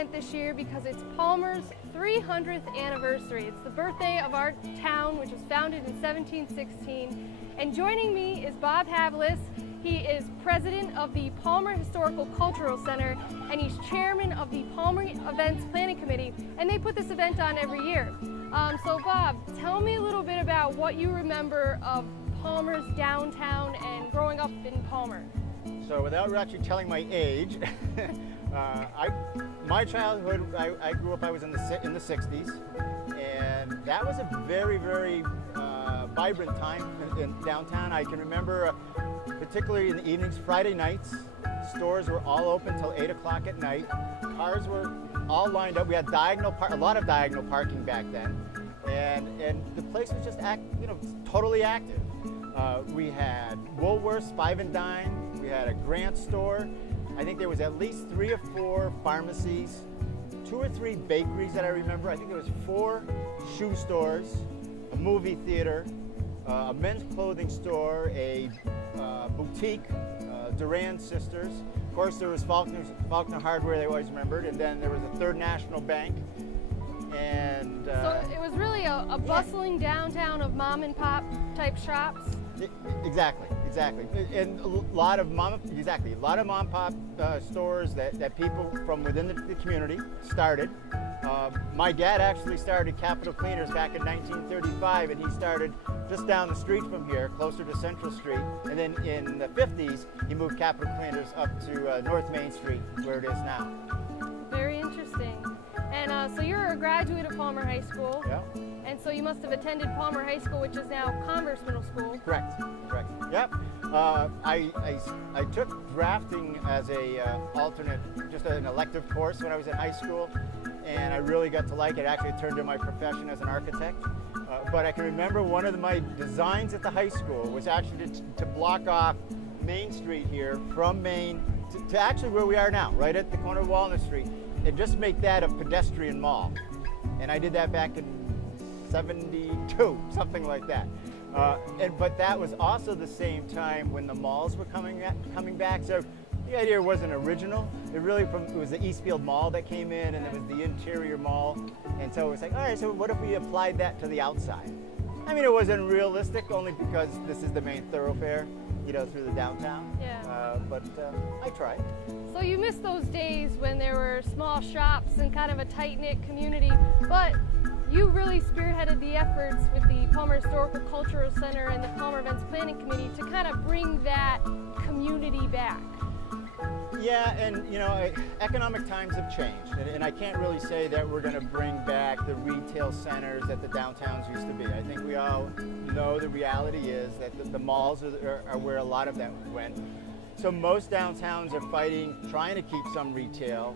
event this year because it's Palmer's 300th anniversary. It's the birthday of our town, which was founded in 1716. And joining me is Bob Havilis. He is president of the Palmer Historical Cultural Center, and he's chairman of the Palmer Events Planning Committee, and they put this event on every year. So Bob, tell me a little bit about what you remember of Palmer's downtown and growing up in Palmer. So without actually telling my age, my childhood, I grew up, I was in the 60s, and that was a very, very vibrant time in downtown. I can remember, particularly in the evenings, Friday nights, stores were all open till 8 o'clock at night. Cars were all lined up. We had a lot of diagonal parking back then, and the place was just totally active. We had Woolworths, Five and Dime. We had a Grant store. I think there was at least 3 or 4 pharmacies, 2 or 3 bakeries that I remember. I think there was 4 shoe stores, a movie theater, a men's clothing store, a boutique, Duran Sisters. Of course, there was Faulkner Hardware, they always remembered, and then there was a Third National Bank. And so it was really a bustling downtown of mom and pop type shops. Exactly. And a lot of mom and pop stores that people from within the community started. My dad actually started Capital Cleaners back in 1935, and he started just down the street from here, closer to Central Street. And then in the 50s, he moved Capital Cleaners up to North Main Street, where it is now. Very interesting. And so you're a graduate of Palmer High School. Yeah. And so you must have attended Palmer High School, which is now Converse Middle School. Correct. Yep. I took drafting as a alternate, just an elective course when I was in high school, and I really got to like it. Actually, it turned into my profession as an architect. But I can remember one of my designs at the high school was actually to block off Main Street here from Main to actually where we are now, right at the corner of Walnut Street, and just make that a pedestrian mall. And I did that back in 72, something like that. But that was also the same time when the malls were coming back. So the idea wasn't original. It was the Eastfield Mall that came in, and it was the interior mall. And so it was like, all right, so what if we applied that to the outside? I mean, it wasn't realistic, only because this is the main thoroughfare, through the downtown. Yeah. But I tried. So you missed those days when there were small shops and kind of a tight-knit community, but you really spearheaded the efforts with the Palmer Historical Cultural Center and the Palmer Events Planning Committee to kind of bring that community back. Yeah, and economic times have changed, and I can't really say that we're going to bring back the retail centers that the downtowns used to be. I think we all know the reality is that the malls are where a lot of that went. So most downtowns are trying to keep some retail,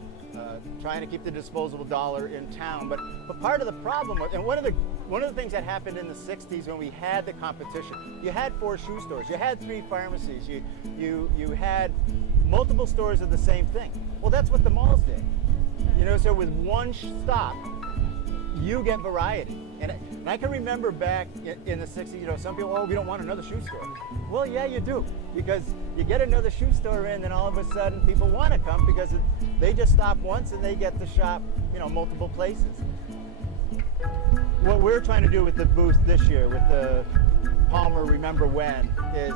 trying to keep the disposable dollar in town. But part of the problem, and one of the things that happened in the 60s when we had the competition, you had 4 shoe stores, you had 3 pharmacies, you had multiple stores of the same thing. Well, that's what the malls did. So with one stop, you get variety. And I can remember back in the 60s, some people, we don't want another shoe store. Well, yeah, you do, because you get another shoe store in, then all of a sudden people want to come because they just stop once and they get to shop, multiple places. What we're trying to do with the booth this year, with the Palmer Remember When, is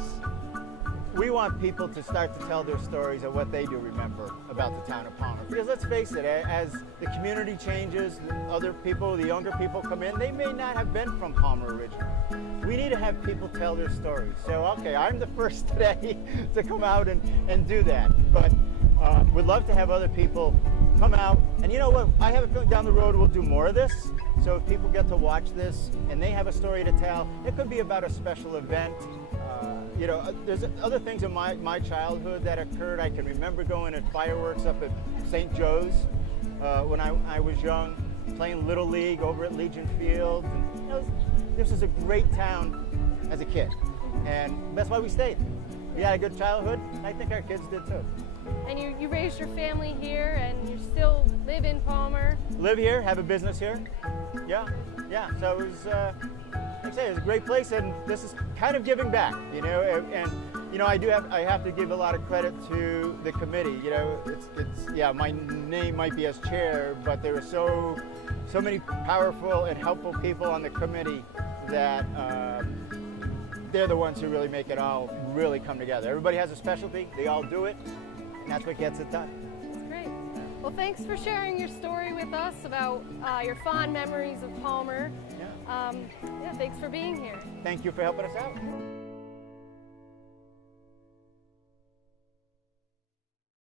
we want people to start to tell their stories of what they do remember about the town of Palmer. Because let's face it, as the community changes, other people, the younger people come in, they may not have been from Palmer originally. We need to have people tell their stories. So, okay, I'm the first today to come out and do that. But we'd love to have other people come out. And you know what? I have a feeling down the road we'll do more of this. So if people get to watch this and they have a story to tell, it could be about a special event. There's other things in my childhood that occurred. I can remember going at fireworks up at St. Joe's when I was young, playing Little League over at Legion Field. And, this was a great town as a kid, and that's why we stayed. We had a good childhood, and I think our kids did too. And you raised your family here, and you still live in Palmer? Live here, have a business here. Yeah. So it was, like I say, it was a great place, and this is kind of giving back, and you know, I have to give a lot of credit to the committee. You know, yeah, my name might be as chair, but there are so many powerful and helpful people on the committee that they're the ones who really make it all really come together. Everybody has a specialty, they all do it, and that's what gets it done. That's great. Well, thanks for sharing your story with us about your fond memories of Palmer. Yeah. Yeah, thanks for being here. Thank you for helping us out.